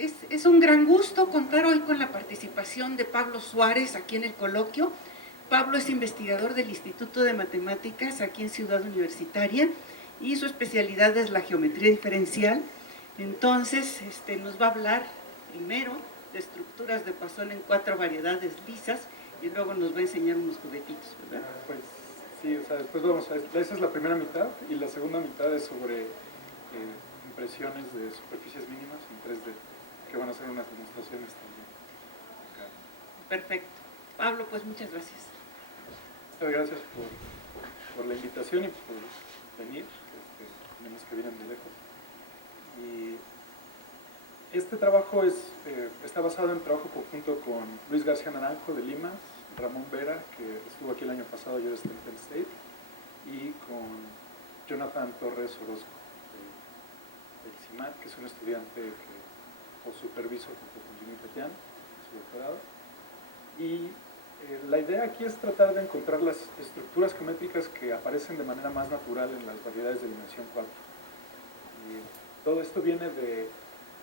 Es un gran gusto contar hoy con la participación de Pablo Suárez aquí en el coloquio. Pablo es investigador del Instituto de Matemáticas aquí en Ciudad Universitaria y su especialidad es la geometría diferencial. Entonces, nos va a hablar primero de estructuras de Poisson en 4 variedades lisas y luego nos va a enseñar unos juguetitos, ¿verdad? Pues sí, o sea, después vamos a... Esa es la primera mitad y la segunda mitad es sobre impresiones de superficies mínimas en 3D, que van a ser unas demostraciones también. Acá. Perfecto. Pablo, pues muchas gracias. Muchas gracias por la invitación y por venir. Tenemos que vienen de lejos. Y este trabajo está basado en trabajo conjunto con Luis García Naranjo de Limas, Ramón Vera, que estuvo aquí el año pasado, yo desde Penn State, y con Jonathan Torres Orozco del CIMAT, que es un estudiante que os superviso junto con Jimmy Petian, su doctorado. Y la idea aquí es tratar de encontrar las estructuras geométricas que aparecen de manera más natural en las variedades de dimensión 4. Y todo esto viene de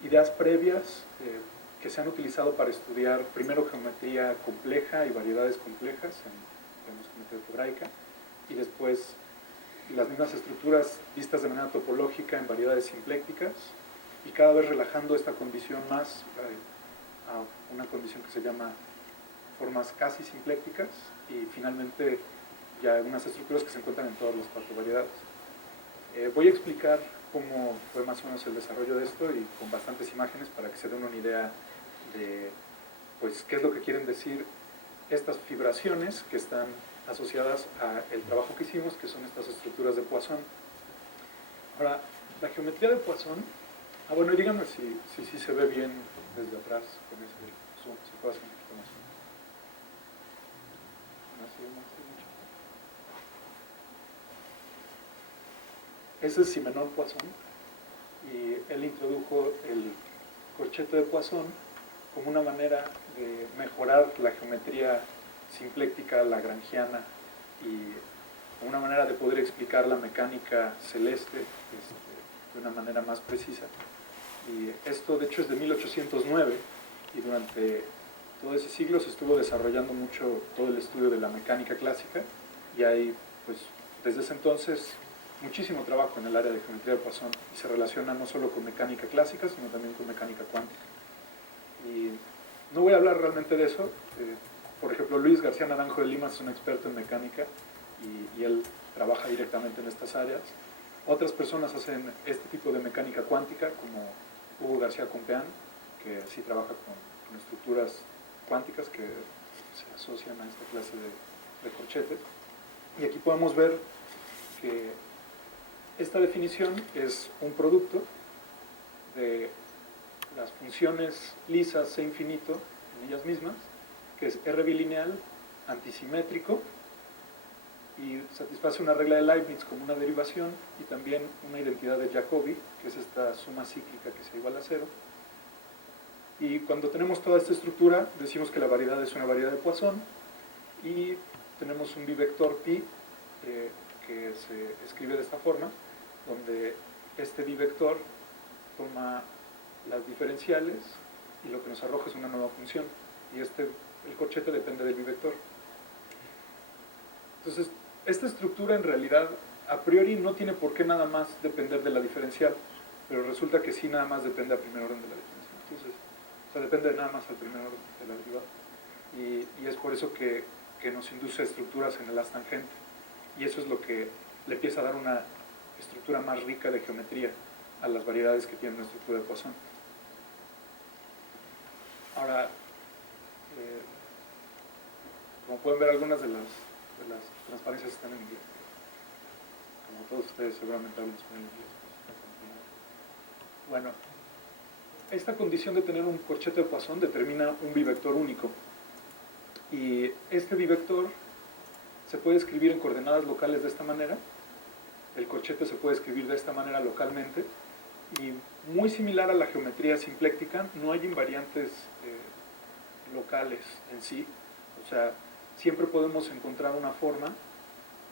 ideas previas que se han utilizado para estudiar primero geometría compleja y variedades complejas en geometría algebraica, y después las mismas estructuras vistas de manera topológica en variedades simplécticas, y cada vez relajando esta condición más a una condición que se llama formas casi simplécticas, y finalmente ya unas estructuras que se encuentran en todas las 4 variedades. Voy a explicar cómo fue más o menos el desarrollo de esto y con bastantes imágenes para que se den una idea de pues, qué es lo que quieren decir estas fibraciones que están asociadas al trabajo que hicimos, que son estas estructuras de Poisson. Ahora, la geometría de Poisson, bueno, díganme si se ve bien desde atrás con ese zoom, si puedo hacer un poquito más. Ese es Simenon Poisson, y él introdujo el corchete de Poisson como una manera de mejorar la geometría simpléctica lagrangiana y como una manera de poder explicar la mecánica celeste de una manera más precisa. Y esto de hecho es de 1809, y durante todo ese siglo se estuvo desarrollando mucho todo el estudio de la mecánica clásica, y hay pues desde ese entonces muchísimo trabajo en el área de geometría de Poisson, y se relaciona no solo con mecánica clásica, sino también con mecánica cuántica. Y no voy a hablar realmente de eso. Por ejemplo, Luis García Naranjo de Lima es un experto en mecánica, y él trabaja directamente en estas áreas. Otras personas hacen este tipo de mecánica cuántica, como Hugo García Compeán, que sí trabaja con estructuras cuánticas que se asocian a esta clase de corchetes. Y aquí podemos ver que esta definición es un producto de las funciones lisas C infinito en ellas mismas, que es R bilineal, antisimétrico, y satisface una regla de Leibniz como una derivación, y también una identidad de Jacobi, que es esta suma cíclica que sea igual a 0. Y cuando tenemos toda esta estructura, decimos que la variedad es una variedad de Poisson, y tenemos un bivector pi que se escribe de esta forma, donde este bivector toma las diferenciales y lo que nos arroja es una nueva función, y el corchete depende del bivector. Entonces, esta estructura en realidad a priori no tiene por qué nada más depender de la diferencial, pero resulta que sí nada más depende a primer orden de la diferencial. Entonces, o sea, depende nada más al primer orden de la derivada, y es por eso que nos induce estructuras en el haz tangente, y eso es lo que le empieza a dar una estructura más rica de geometría a las variedades que tienen una estructura de Poisson. Ahora, como pueden ver, algunas de las transparencias están en inglés. Como todos ustedes seguramente hablan español en inglés. Bueno, esta condición de tener un corchete de Poisson determina un bivector único. Y este bivector se puede escribir en coordenadas locales de esta manera. El corchete se puede escribir de esta manera localmente. Y muy similar a la geometría simpléctica, no hay invariantes locales en sí. O sea, siempre podemos encontrar una forma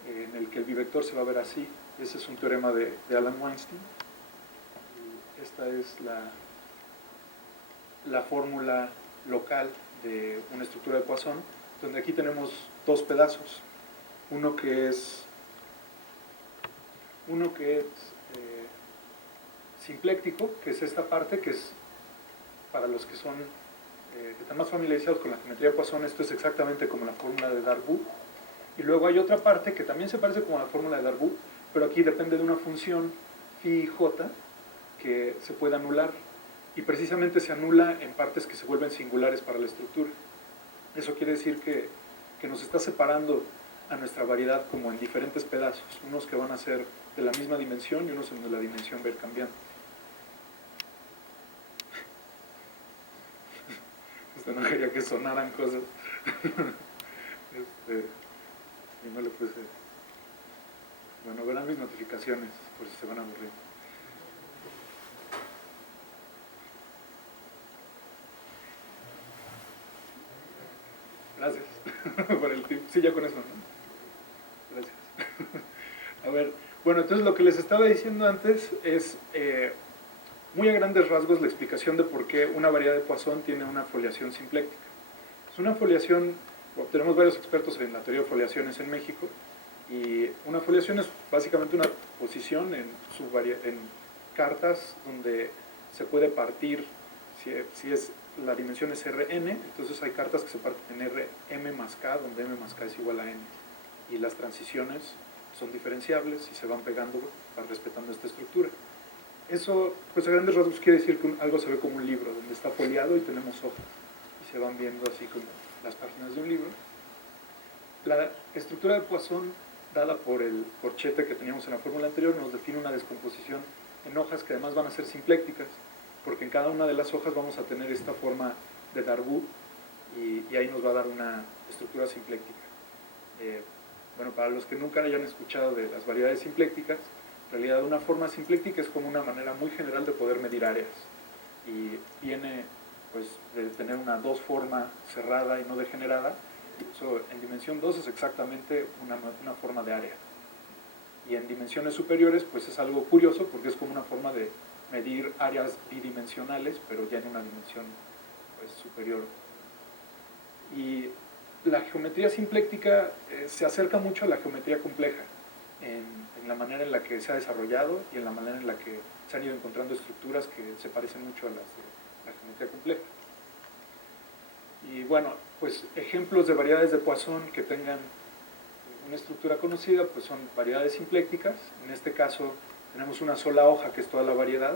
en el que el bivector se va a ver así. Ese es un teorema de Alan Weinstein. Y esta es la fórmula local de una estructura de Poisson, donde aquí tenemos dos pedazos. Uno que es simpléctico, que es esta parte, que es para los que son que están más familiarizados con la geometría de Poisson, esto es exactamente como la fórmula de Darboux. Y luego hay otra parte que también se parece como la fórmula de Darboux, pero aquí depende de una función phi y j que se puede anular, y precisamente se anula en partes que se vuelven singulares para la estructura. Eso quiere decir que nos está separando a nuestra variedad como en diferentes pedazos, unos que van a ser de la misma dimensión y unos en donde la dimensión va a ir cambiando. No quería que sonaran cosas. Y no le puse. Bueno, verán mis notificaciones por si se van a aburrir. Gracias por el tip. Sí, ya con eso, ¿no? Gracias. A ver, bueno, entonces lo que les estaba diciendo antes es muy a grandes rasgos la explicación de por qué una variedad de Poisson tiene una foliación simpléctica. Es una foliación, tenemos varios expertos en la teoría de foliaciones en México, y una foliación es básicamente una posición en cartas donde se puede partir, si es la dimensión es Rn, entonces hay cartas que se parten en Rm más k, donde m más k es igual a n, y las transiciones son diferenciables y se van pegando respetando esta estructura. Eso, pues a grandes rasgos quiere decir que algo se ve como un libro, donde está foliado y tenemos hojas, y se van viendo así como las páginas de un libro. La estructura de Poisson, dada por el corchete que teníamos en la fórmula anterior, nos define una descomposición en hojas que además van a ser simplécticas, porque en cada una de las hojas vamos a tener esta forma de Darboux, y ahí nos va a dar una estructura simpléctica. Bueno, para los que nunca hayan escuchado de las variedades simplécticas, en realidad una forma simpléctica es como una manera muy general de poder medir áreas, y viene pues de tener una 2 forma cerrada y no degenerada. Eso en dimensión 2 es exactamente una forma de área, y en dimensiones superiores pues es algo curioso porque es como una forma de medir áreas bidimensionales, pero ya en una dimensión pues superior. Y la geometría simpléctica se acerca mucho a la geometría compleja en la manera en la que se ha desarrollado y en la manera en la que se han ido encontrando estructuras que se parecen mucho a las de la geometría compleja. Y bueno, pues ejemplos de variedades de Poisson que tengan una estructura conocida pues son variedades simplécticas. En este caso tenemos una sola hoja que es toda la variedad,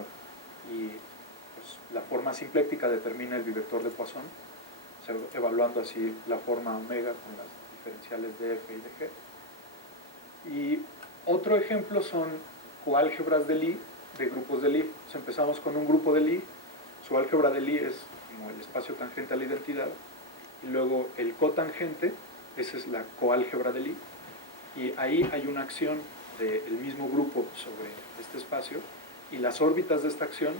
y pues la forma simpléctica determina el bivector de Poisson, evaluando así la forma omega con las diferenciales de f y de g. Y otro ejemplo son coálgebras de Lie, de grupos de Lie. Entonces empezamos con un grupo de Lie, su álgebra de Lie es como el espacio tangente a la identidad, y luego el cotangente, esa es la coálgebra de Lie, y ahí hay una acción del mismo grupo sobre este espacio, y las órbitas de esta acción,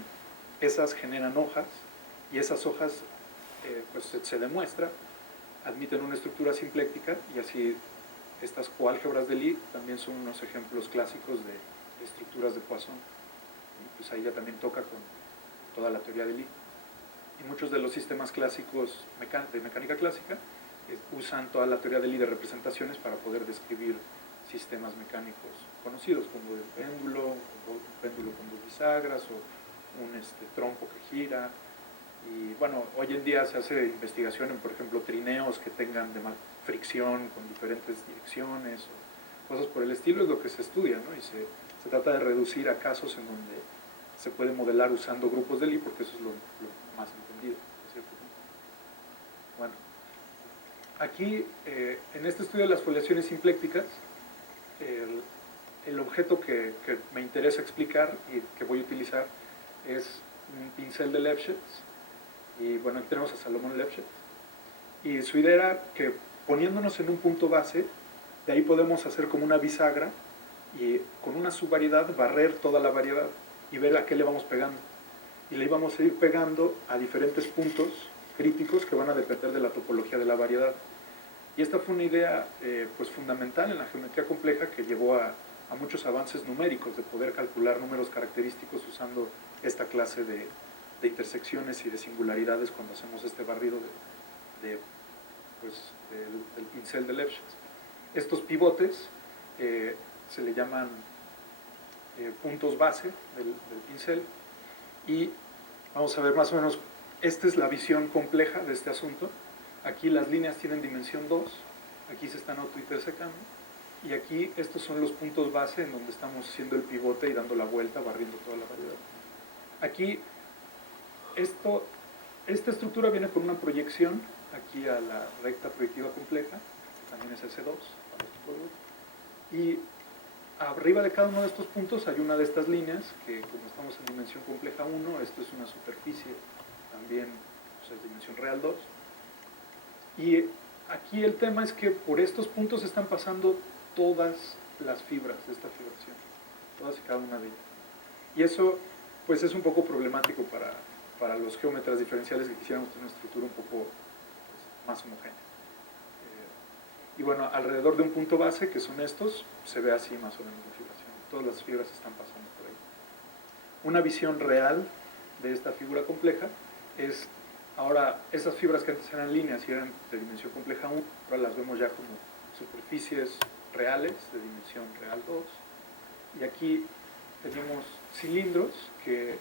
esas generan hojas, y esas hojas pues se demuestra, admiten una estructura simpléctica, y así estas coálgebras de Lie también son unos ejemplos clásicos de estructuras de Poisson. Y pues ahí ya también toca con toda la teoría de Lie. Y muchos de los sistemas clásicos de mecánica clásica usan toda la teoría de Lie de representaciones para poder describir sistemas mecánicos conocidos, como el péndulo, un péndulo con 2 bisagras, o un trompo que gira. Y bueno, hoy en día se hace investigación en, por ejemplo, trineos que tengan fricción con diferentes direcciones, o cosas por el estilo, es lo que se estudia, ¿no? Y se trata de reducir a casos en donde se puede modelar usando grupos de Lie, porque eso es lo más entendido, ¿cierto? Bueno, aquí en este estudio de las foliaciones simplécticas, el objeto que me interesa explicar y que voy a utilizar es un pincel de Lefschetz. Y bueno, aquí tenemos a Salomón Lefschetz, y su idea era que poniéndonos en un punto base, de ahí podemos hacer como una bisagra, y con una subvariedad barrer toda la variedad y ver a qué le vamos pegando, y le íbamos a ir pegando a diferentes puntos críticos que van a depender de la topología de la variedad. Y esta fue una idea pues fundamental en la geometría compleja, que llevó a muchos avances numéricos, de poder calcular números característicos usando esta clase de intersecciones y de singularidades cuando hacemos este barrido del pincel de Lefschetz. Estos pivotes se le llaman puntos base del pincel, y vamos a ver más o menos, esta es la visión compleja de este asunto. Aquí las líneas tienen dimensión 2, aquí se están autointersecando, y aquí estos son los puntos base en donde estamos haciendo el pivote y dando la vuelta, barriendo toda la variedad. Aquí, esta estructura viene con una proyección aquí a la recta proyectiva compleja, que también es S2, y arriba de cada uno de estos puntos hay una de estas líneas, que como estamos en dimensión compleja 1, esto es una superficie también, pues es dimensión real 2, y aquí el tema es que por estos puntos están pasando todas las fibras de esta fibración, todas y cada una de ellas. Y eso pues es un poco problemático para los geómetras diferenciales que quisiéramos tener una estructura un poco pues, más homogénea. Y bueno, alrededor de un punto base, que son estos, se ve así más o menos la fibración. Todas las fibras están pasando por ahí. Una visión real de esta figura compleja es, ahora, esas fibras que antes eran líneas y eran de dimensión compleja 1, ahora las vemos ya como superficies reales de dimensión real 2. Y aquí tenemos cilindros que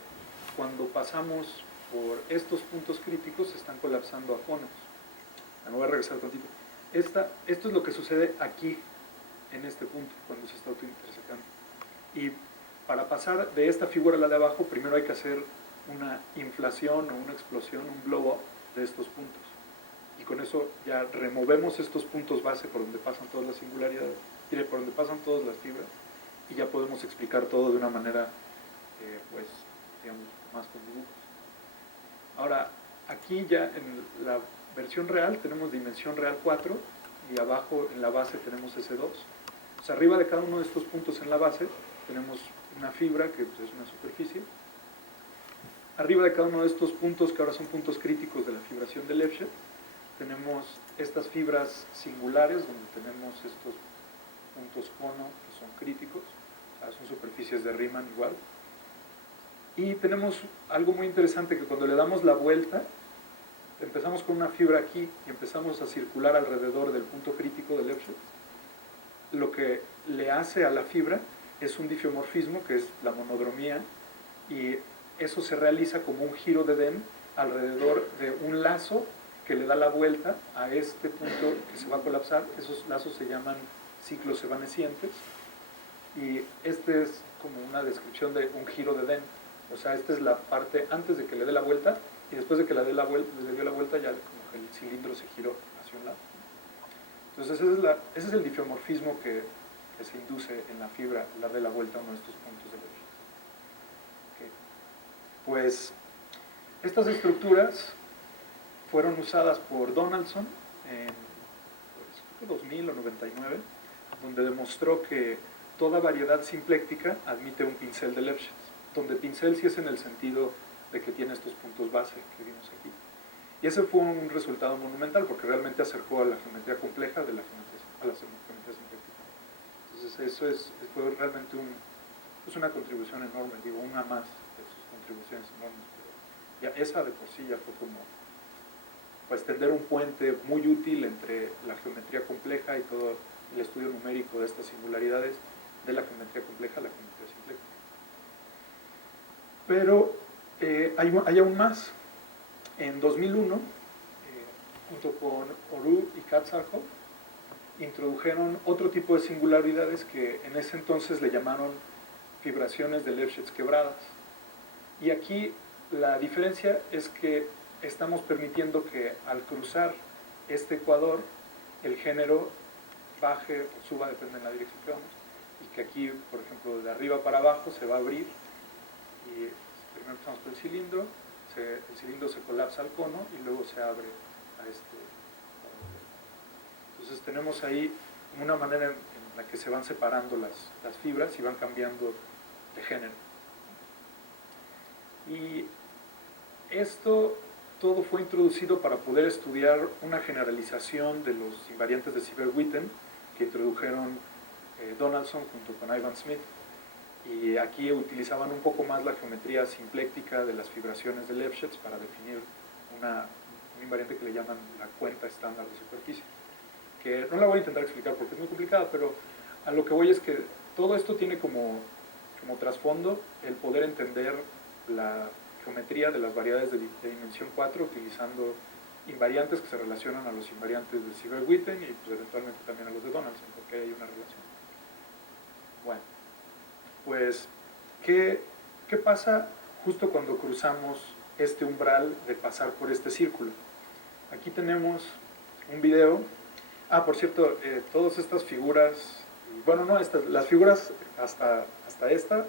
cuando pasamos por estos puntos críticos se están colapsando a conos. Me voy a regresar tantito. Esto es lo que sucede aquí, en este punto, cuando se está autointersecando. Y para pasar de esta figura a la de abajo, primero hay que hacer una inflación o una explosión, un blow up de estos puntos. Y con eso ya removemos estos puntos base por donde pasan todas las singularidades, y por donde pasan todas las fibras, y ya podemos explicar todo de una manera, pues, digamos, más con dibujos. Ahora, aquí ya en la versión real tenemos dimensión real 4, y abajo en la base tenemos S2. Pues arriba de cada uno de estos puntos en la base tenemos una fibra que pues, es una superficie. Arriba de cada uno de estos puntos, que ahora son puntos críticos de la fibración de Lefschetz, tenemos estas fibras singulares donde tenemos estos puntos cono que son críticos, son superficies de Riemann igual. Y tenemos algo muy interesante, que cuando le damos la vuelta, empezamos con una fibra aquí y empezamos a circular alrededor del punto crítico de Lefschetz. Lo que le hace a la fibra es un difeomorfismo, que es la monodromía, y eso se realiza como un giro de Den alrededor de un lazo que le da la vuelta a este punto que se va a colapsar. Esos lazos se llaman ciclos evanescientes, y este es como una descripción de un giro de Den. O sea, esta es la parte antes de que le dé la vuelta, y después de que le dio la vuelta ya como que el cilindro se giró hacia un lado. Entonces ese es el difeomorfismo que se induce en la fibra, darle la vuelta a uno de estos puntos de Lefschetz. Okay. Pues estas estructuras fueron usadas por Donaldson en 2000 o 99, donde demostró que toda variedad simpléctica admite un pincel de Lefschetz, donde pincel sí es en el sentido de que tiene estos puntos base que vimos aquí. Y ese fue un resultado monumental, porque realmente acercó a la geometría compleja de la geometría, a la geometría simplética. Entonces fue realmente una contribución enorme, digo, una más de sus contribuciones enormes. Pero ya esa de por sí ya fue como pues tender un puente muy útil entre la geometría compleja y todo el estudio numérico de estas singularidades de la geometría compleja a la geometría simplética. Pero hay aún más. En 2001, junto con Oru y Katsarkov, introdujeron otro tipo de singularidades que en ese entonces le llamaron fibraciones de Lefschetz quebradas. Y aquí la diferencia es que estamos permitiendo que al cruzar este ecuador, el género baje o suba, depende de la dirección que vamos, y que aquí, por ejemplo, de arriba para abajo se va a abrir, y primero empezamos por el cilindro se colapsa al cono y luego se abre a este. Entonces tenemos ahí una manera en la que se van separando las fibras y van cambiando de género. Y esto todo fue introducido para poder estudiar una generalización de los invariantes de Sieber-Witten que introdujeron Donaldson junto con Ivan Smith. y aquí utilizaban un poco más la geometría simpléctica de las fibraciones de Lefschetz para definir un invariante que le llaman la cuenta estándar de superficie, que no la voy a intentar explicar porque es muy complicada, pero a lo que voy es que todo esto tiene como trasfondo el poder entender la geometría de las variedades de dimensión 4 utilizando invariantes que se relacionan a los invariantes de Sieber-Witten y pues, eventualmente también a los de Donaldson, porque hay una relación. Bueno, pues, ¿qué pasa justo cuando cruzamos este umbral de pasar por este círculo? Aquí tenemos un video. Por cierto, todas estas figuras, bueno, no, las figuras hasta esta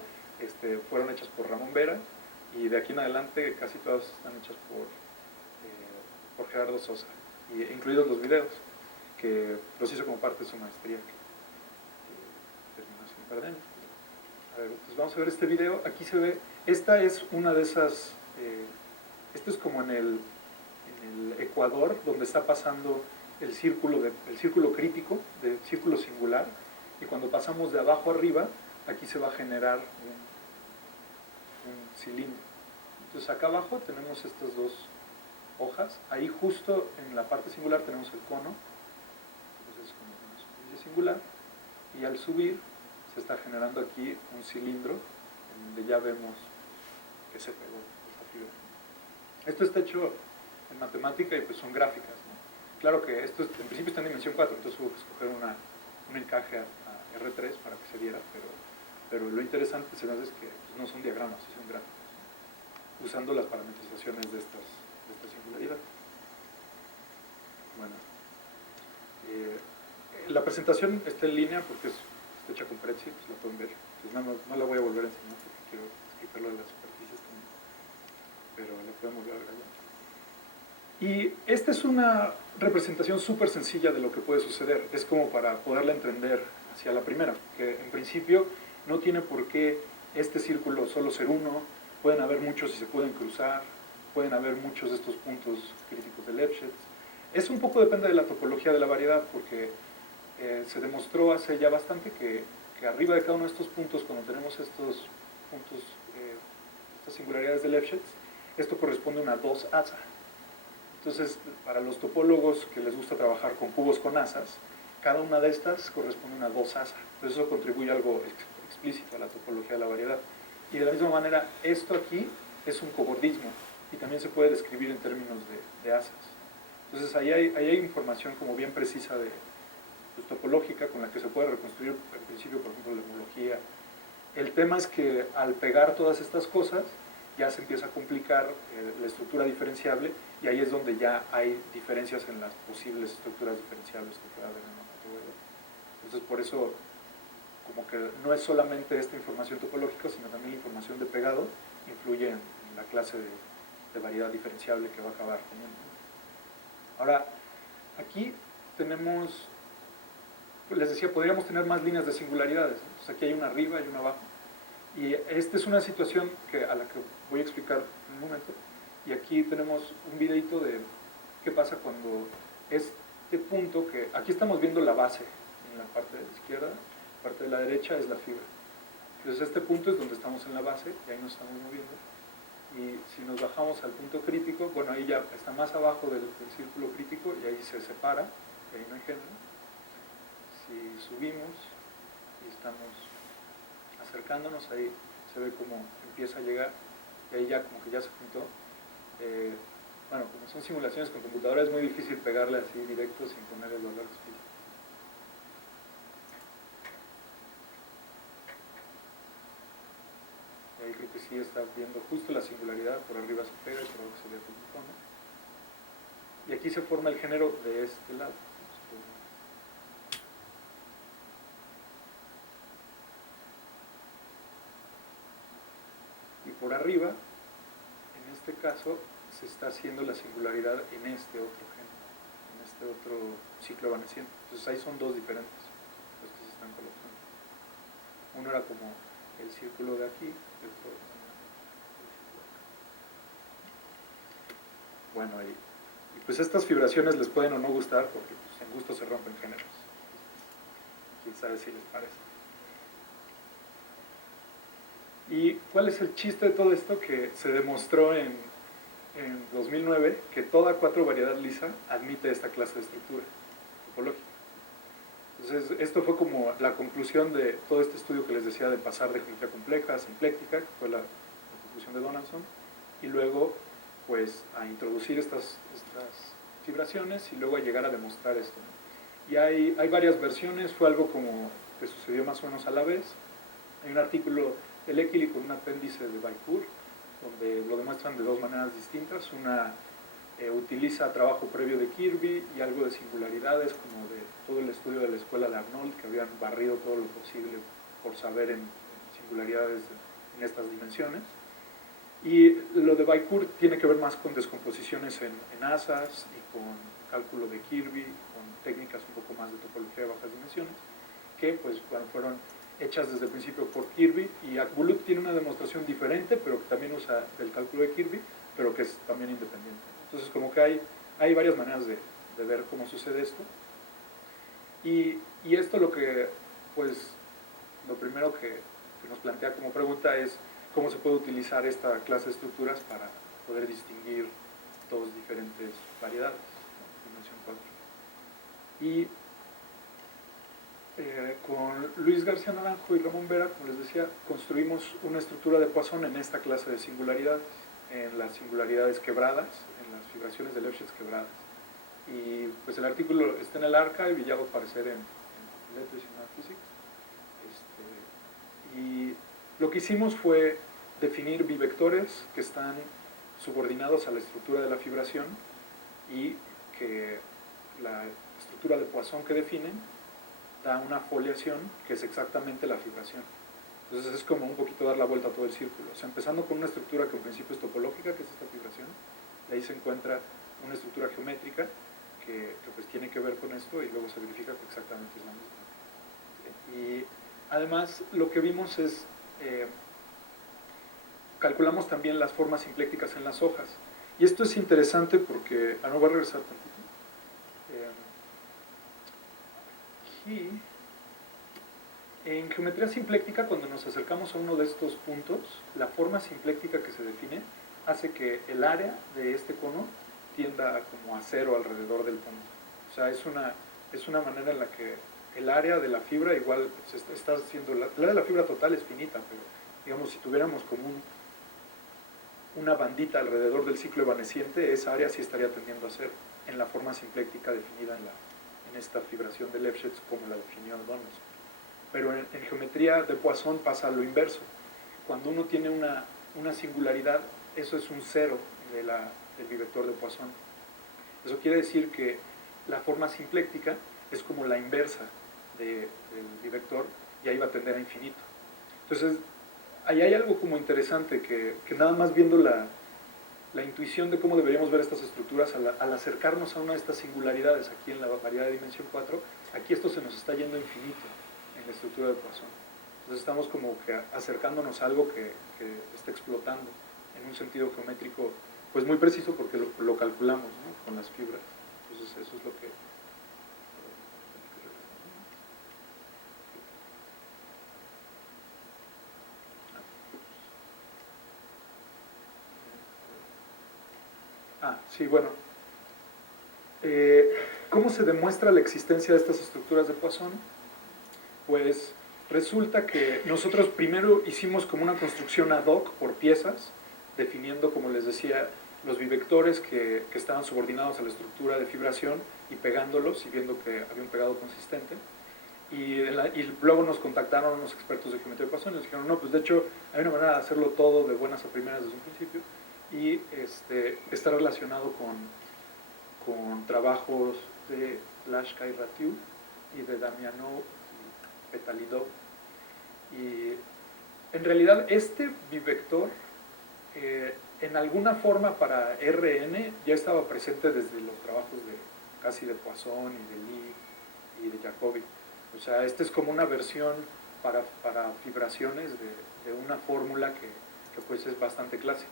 fueron hechas por Ramón Vera, y de aquí en adelante casi todas están hechas por Gerardo Sosa, incluidos los videos, que los hizo como parte de su maestría, que terminó hace un par de años. A ver, pues vamos a ver este video. Aquí se ve, esta es una de esas, esto es como en el ecuador, donde está pasando el círculo crítico, del círculo singular, y cuando pasamos de abajo arriba, aquí se va a generar un cilindro. Entonces acá abajo tenemos estas dos hojas, ahí justo en la parte singular tenemos el cono, entonces como una superficie singular, y al subir se está generando aquí un cilindro, en donde ya vemos que se pegó esta fibra. Esto está hecho en matemática y pues son gráficas, ¿no? Claro que esto en principio está en dimensión 4, entonces hubo que escoger un encaje a R3 para que se viera, pero lo interesante se me hace es que pues, no son diagramas, son gráficos, ¿no? Usando las parametrizaciones de esta singularidad. Bueno, la presentación está en línea porque está hecha con Prezi, pues la pueden ver. Entonces no la voy a volver a enseñar porque quiero explicar lo de las superficies también, pero la podemos ver allá. Y esta es una representación súper sencilla de lo que puede suceder. Es como para poderla entender hacia la primera, que en principio no tiene por qué este círculo solo ser uno, pueden haber muchos y se pueden cruzar, pueden haber muchos de estos puntos críticos de Lefschetz. Eso un poco depende de la topología de la variedad, porque se demostró hace ya bastante que arriba de cada uno de estos puntos, cuando tenemos estos puntos, estas singularidades de Lefschetz, esto corresponde a una 2 asa. Entonces, para los topólogos que les gusta trabajar con cubos con asas, cada una de estas corresponde a una 2 asa. Entonces eso contribuye a algo explícito a la topología de la variedad. Y de la misma manera, esto aquí es un cobordismo y también se puede describir en términos de asas. Entonces ahí hay información como bien precisa de topológica con la que se puede reconstruir en principio, por ejemplo, la homología. El tema es que al pegar todas estas cosas ya se empieza a complicar la estructura diferenciable, y ahí es donde ya hay diferencias en las posibles estructuras diferenciables que pueda haber en una categoría. Entonces por eso como que no es solamente esta información topológica, sino también la información de pegado influye en la clase de variedad diferenciable que va a acabar teniendo. Ahora, aquí tenemos, les decía, podríamos tener más líneas de singularidades. Entonces aquí hay una arriba y una abajo. Y esta es una situación a la que voy a explicar en un momento. Y aquí tenemos un videito de qué pasa cuando este punto, que aquí estamos viendo la base en la parte de la izquierda, la parte de la derecha es la fibra. Entonces este punto es donde estamos en la base y ahí nos estamos moviendo. Y si nos bajamos al punto crítico, bueno, ahí ya está más abajo del círculo crítico y ahí se separa, y ahí no hay género. Si subimos y estamos acercándonos, ahí se ve como empieza a llegar y ahí ya como que ya se juntó. Bueno, como son simulaciones con computadora es muy difícil pegarle así directo sin poner el valor explícito. Y ahí creo que sí está viendo justo la singularidad, por arriba se pega y por abajo se ve como un cono. Y aquí se forma el género de este lado. Y por arriba, en este caso, se está haciendo la singularidad en este otro género, en este otro ciclo evanescente. Entonces ahí son dos diferentes, los que se están colocando. Uno era como el círculo de aquí, y otro el círculo de acá. Bueno, y pues estas fibraciones les pueden o no gustar, porque pues, en gusto se rompen géneros. Quién sabe si les parece. ¿Y cuál es el chiste de todo esto? Que se demostró en 2009 que toda 4 variedad lisa admite esta clase de estructura topológica. Entonces, esto fue como la conclusión de todo este estudio que les decía de pasar de geometría compleja a simpléctica, que fue la conclusión de Donaldson, y luego pues a introducir estas fibraciones y luego a llegar a demostrar esto, ¿no? Y hay varias versiones, fue algo como que sucedió más o menos a la vez. Hay un artículo de Lekili con un apéndice de Baikur, donde lo demuestran de 2 maneras distintas. Una utiliza trabajo previo de Kirby y algo de singularidades, como de todo el estudio de la escuela de Arnold, que habían barrido todo lo posible por saber en singularidades en estas dimensiones. Y lo de Baikur tiene que ver más con descomposiciones en asas y con cálculo de Kirby, con técnicas un poco más de topología de bajas dimensiones, que pues, bueno, fueron hechas desde el principio por Kirby, y Akbulut tiene una demostración diferente, pero que también usa el cálculo de Kirby, pero que es también independiente. Entonces, como que hay varias maneras de ver cómo sucede esto. Y esto lo que, pues, lo primero que nos plantea como pregunta es cómo se puede utilizar esta clase de estructuras para poder distinguir 2 diferentes variedades, ¿no? Dimensión 4. Y con Luis García Naranjo y Ramón Vera, como les decía, construimos una estructura de Poisson en esta clase de singularidades, en las singularidades quebradas, en las fibraciones de Lefschetz quebradas. Y pues el artículo está en el archive y ya va a aparecer en Letters in Physics. Y lo que hicimos fue definir bivectores que están subordinados a la estructura de la fibración y que la estructura de Poisson que definen da una foliación que es exactamente la fibración. Entonces es como un poquito dar la vuelta a todo el círculo. O sea, empezando con una estructura que en principio es topológica, que es esta fibración, de ahí se encuentra una estructura geométrica que pues tiene que ver con esto, y luego se verifica que exactamente es la misma. Y además lo que vimos es, calculamos también las formas simplécticas en las hojas. Y esto es interesante porque, no voy a regresar tantito. Aquí, en geometría simpléctica, cuando nos acercamos a uno de estos puntos, la forma simpléctica que se define hace que el área de este cono tienda como a 0 alrededor del punto. O sea, es una manera en la que el área de la fibra igual se está haciendo, el área de la fibra total es finita, pero digamos, si tuviéramos como una bandita alrededor del ciclo evanesciente, esa área sí estaría tendiendo a 0 en la forma simpléctica definida en esta fibración de Lefschetz como la definió Donaldson. Pero en geometría de Poisson pasa lo inverso. Cuando uno tiene una singularidad, eso es un 0 del bivector de Poisson. Eso quiere decir que la forma simpléctica es como la inversa del bivector, y ahí va a tender a infinito. Entonces, ahí hay algo como interesante, que nada más viendo la intuición de cómo deberíamos ver estas estructuras, al acercarnos a una de estas singularidades aquí en la variedad de dimensión 4, aquí esto se nos está yendo a infinito en la estructura de Poisson. Entonces estamos como que acercándonos a algo que está explotando en un sentido geométrico pues muy preciso, porque lo calculamos, ¿no?, con las fibras. Entonces eso es lo que... sí, bueno. ¿Cómo se demuestra la existencia de estas estructuras de Poisson? Pues resulta que nosotros primero hicimos como una construcción ad hoc por piezas, definiendo, como les decía, los bivectores que estaban subordinados a la estructura de fibración y pegándolos y viendo que había un pegado consistente. Y luego nos contactaron unos expertos de geometría de Poisson y nos dijeron, no, pues de hecho hay una manera de hacerlo todo de buenas a primeras desde un principio, y está relacionado con trabajos de Lashka y Ratiu y de Damianov y Petalidov. Y en realidad este bivector en alguna forma para RN ya estaba presente desde los trabajos casi de Poisson y de Lie y de Jacobi. O sea, esta es como una versión para fibraciones de una fórmula que pues es bastante clásica.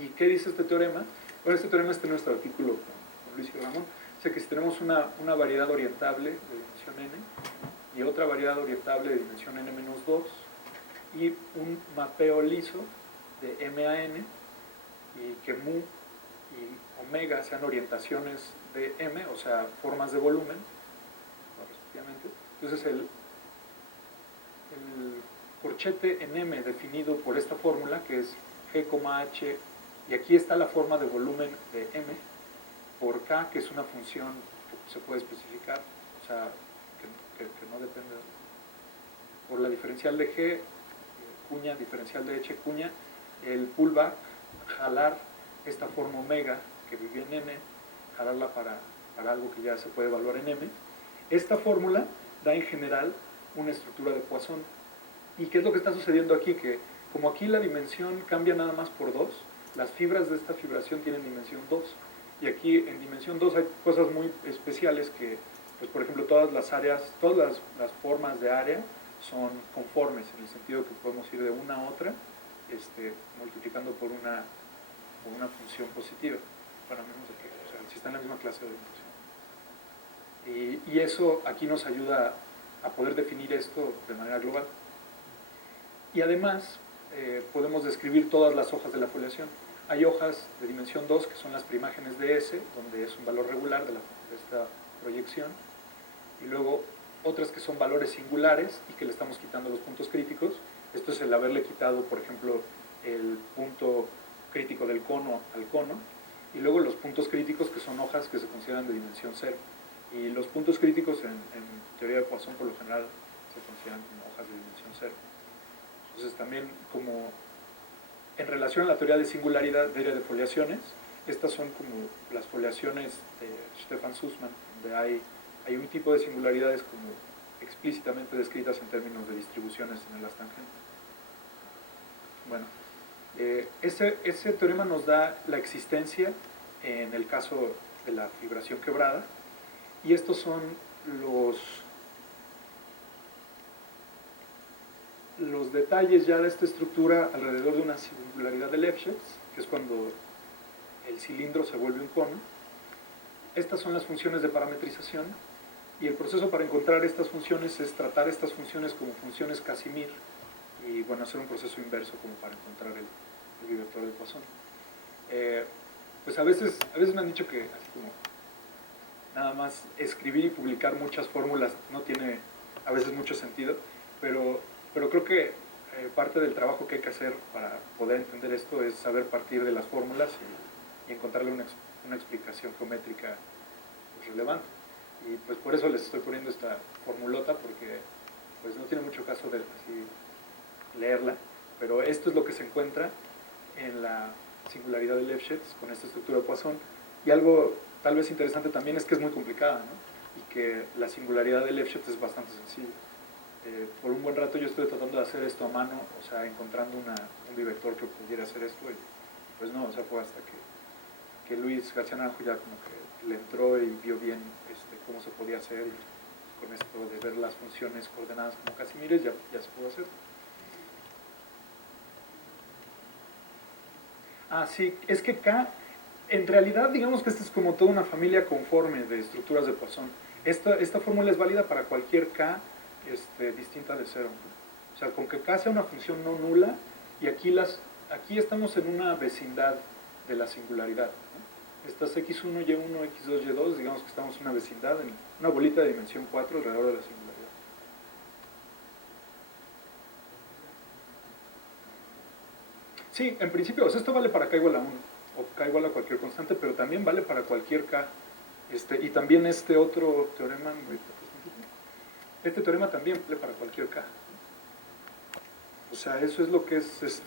¿Y qué dice este teorema? Bueno, este teorema está en nuestro artículo con Luis y Ramón. Dice que si tenemos una variedad orientable de dimensión n y otra variedad orientable de dimensión n-2, y un mapeo liso de M a N, y que mu y omega sean orientaciones de M, o sea, formas de volumen, ¿no?, respectivamente. Entonces el corchete en M definido por esta fórmula, que es G, H, y aquí está la forma de volumen de M, por K, que es una función que se puede especificar, o sea, que no depende, por la diferencial de G, cuña, diferencial de H, cuña, el pullback, jalar esta forma omega que vive en M, jalarla para algo que ya se puede evaluar en M. Esta fórmula da en general una estructura de Poisson. ¿Y qué es lo que está sucediendo aquí? Que como aquí la dimensión cambia nada más por 2, las fibras de esta fibración tienen dimensión 2. Y aquí en dimensión 2 hay cosas muy especiales que, pues por ejemplo, todas las áreas, todas las formas de área son conformes, en el sentido que podemos ir de una a otra, multiplicando por una función positiva, para menos de que, o sea, si está en la misma clase de orientación. Y eso aquí nos ayuda a poder definir esto de manera global. Y además podemos describir todas las hojas de la foliación. Hay hojas de dimensión 2 que son las primágenes de S, donde es un valor regular de esta proyección, y luego otras que son valores singulares y que le estamos quitando los puntos críticos. Esto es el haberle quitado, por ejemplo, el punto crítico del cono al cono, y luego los puntos críticos, que son hojas que se consideran de dimensión 0. Y los puntos críticos en teoría de Poisson por lo general se consideran como hojas de dimensión 0. Entonces también, como en relación a la teoría de singularidad de foliaciones, estas son como las foliaciones de Stefan Sussman, donde hay un tipo de singularidades como explícitamente descritas en términos de distribuciones en las tangentes. Bueno, ese teorema nos da la existencia en el caso de la fibración quebrada, y estos son los detalles ya de esta estructura alrededor de una singularidad de Lefschetz, que es cuando el cilindro se vuelve un cono. Estas son las funciones de parametrización, y el proceso para encontrar estas funciones es tratar estas funciones como funciones Casimir, y bueno, hacer un proceso inverso como para encontrar el bivector de Poisson. Pues a veces me han dicho que así como nada más escribir y publicar muchas fórmulas no tiene a veces mucho sentido, pero creo que parte del trabajo que hay que hacer para poder entender esto es saber partir de las fórmulas y encontrarle una explicación geométrica pues, relevante. Y pues por eso les estoy poniendo esta formulota, porque pues no tiene mucho caso de así leerla, pero esto es lo que se encuentra en la singularidad de Lefschetz con esta estructura de Poisson. Y algo tal vez interesante también es que es muy complicada, ¿no? Y que la singularidad de Lefschetz es bastante sencilla. Por un buen rato yo estoy tratando de hacer esto a mano, o sea, encontrando un bivector que pudiera hacer esto, y pues no, o sea, fue hasta que Luis García Naranjo ya como que le entró y vio bien cómo se podía hacer, y con esto de ver las funciones coordenadas como Casimires ya se pudo hacer. Ah, sí, es que K, en realidad digamos que esta es como toda una familia conforme de estructuras de Poisson. Esta fórmula es válida para cualquier K distinta de 0. O sea, con que K sea una función no nula, y aquí estamos en una vecindad de la singularidad, ¿no? Estas x1, y1, x2, y2, digamos que estamos en una vecindad, en una bolita de dimensión 4 alrededor de la singularidad. Sí, en principio, o sea, esto vale para K igual a 1, o K igual a cualquier constante, pero también vale para cualquier K. Y también este otro teorema, este teorema también vale para cualquier K. O sea, eso es lo que es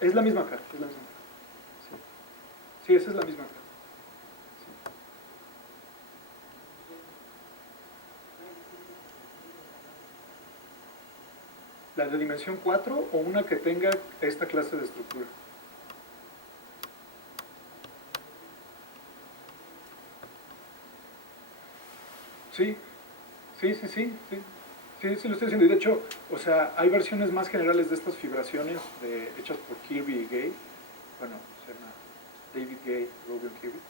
la misma K, es la misma K. Sí, esa es la misma K. Sí. ¿La de dimensión 4 o una que tenga esta clase de estructura? Sí, sí, lo estoy diciendo. Y de hecho, o sea, hay versiones más generales de estas fibraciones hechas por Kirby y Gay. Bueno, se llama David Gay, Robin Kirby.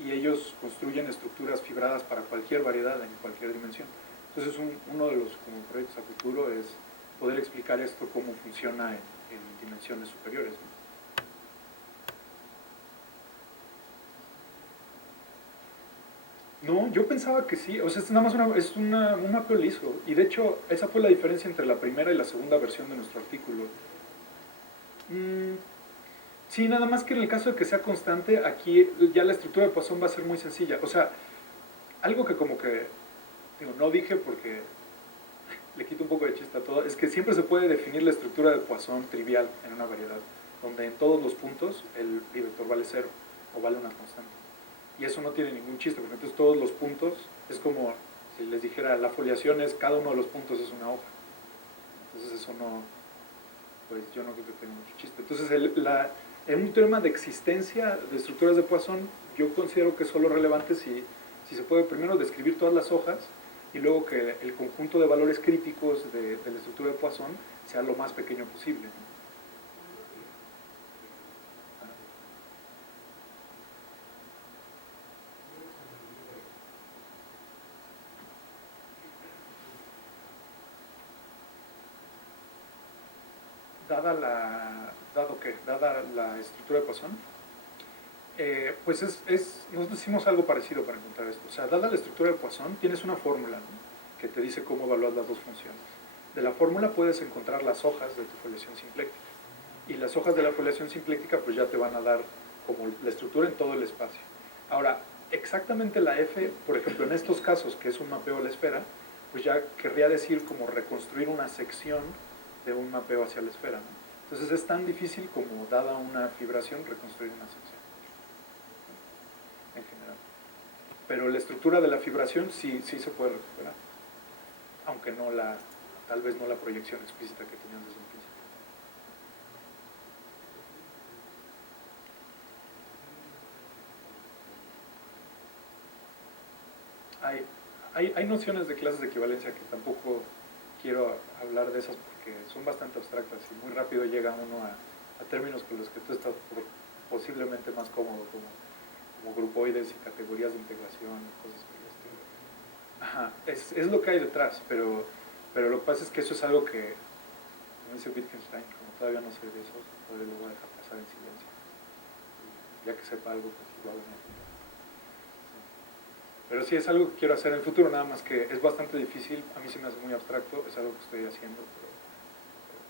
Y ellos construyen estructuras fibradas para cualquier variedad en cualquier dimensión. Entonces, uno de los como proyectos a futuro es poder explicar esto, cómo funciona en dimensiones superiores, ¿no? No, yo pensaba que sí, o sea, es nada más un mapeo liso, y de hecho esa fue la diferencia entre la primera y la segunda versión de nuestro artículo. Sí, nada más que en el caso de que sea constante, aquí ya la estructura de Poisson va a ser muy sencilla. O sea, algo que como que, digo, no dije porque le quito un poco de chiste a todo, es que siempre se puede definir la estructura de Poisson trivial en una variedad, donde en todos los puntos el vector vale cero o vale una constante. Y eso no tiene ningún chiste, porque entonces todos los puntos es como si les dijera la foliación es cada uno de los puntos es una hoja. Entonces eso no, pues yo no creo que tenga mucho chiste. Entonces en un tema de existencia de estructuras de Poisson, yo considero que es solo relevante si se puede primero describir todas las hojas y luego que el conjunto de valores críticos de la estructura de Poisson sea lo más pequeño posible, ¿no? Dada la estructura de Poisson, pues nosotros hicimos algo parecido para encontrar esto. O sea, dada la estructura de Poisson, tienes una fórmula, ¿no?, que te dice cómo evaluar las dos funciones. De la fórmula puedes encontrar las hojas de tu foliación simpléctica. Y las hojas de la foliación simpléctica pues ya te van a dar como la estructura en todo el espacio. Ahora, exactamente la F, por ejemplo, en estos casos, que es un mapeo a la esfera, pues ya querría decir como reconstruir una sección de un mapeo hacia la esfera, ¿no? Entonces es tan difícil como, dada una fibración, reconstruir una sección en general. Pero la estructura de la fibración sí se puede recuperar, aunque tal vez no la proyección explícita que tenían desde un principio. Hay nociones de clases de equivalencia que tampoco quiero hablar de esas porque son bastante abstractas y muy rápido llega uno a términos con los que tú estás posiblemente más cómodo, como grupoides y categorías de integración y cosas por el estilo. Ajá, es lo que hay detrás, pero lo que pasa es que eso es algo que, como dice Wittgenstein, como todavía no sé de eso, todavía lo voy a dejar pasar en silencio. Y ya que sepa algo, pues igual no. Pero sí es algo que quiero hacer en el futuro, nada más que es bastante difícil, a mí se me hace muy abstracto, es algo que estoy haciendo, pero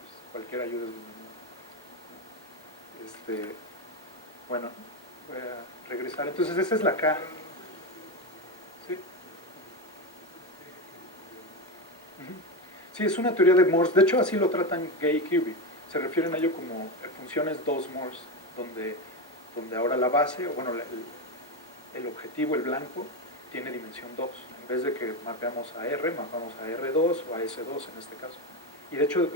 pues cualquier ayuda es bienvenida. Bueno, voy a regresar. Entonces esa es la K. ¿Sí? Sí, es una teoría de Morse. De hecho, así lo tratan Gay y Kirby. Se refieren a ello como funciones 2 Morse, donde ahora la base, o bueno, el objetivo, el blanco, tiene dimensión 2. En vez de que mapeamos a R, mapamos a R2 o a S2 en este caso. Y de hecho,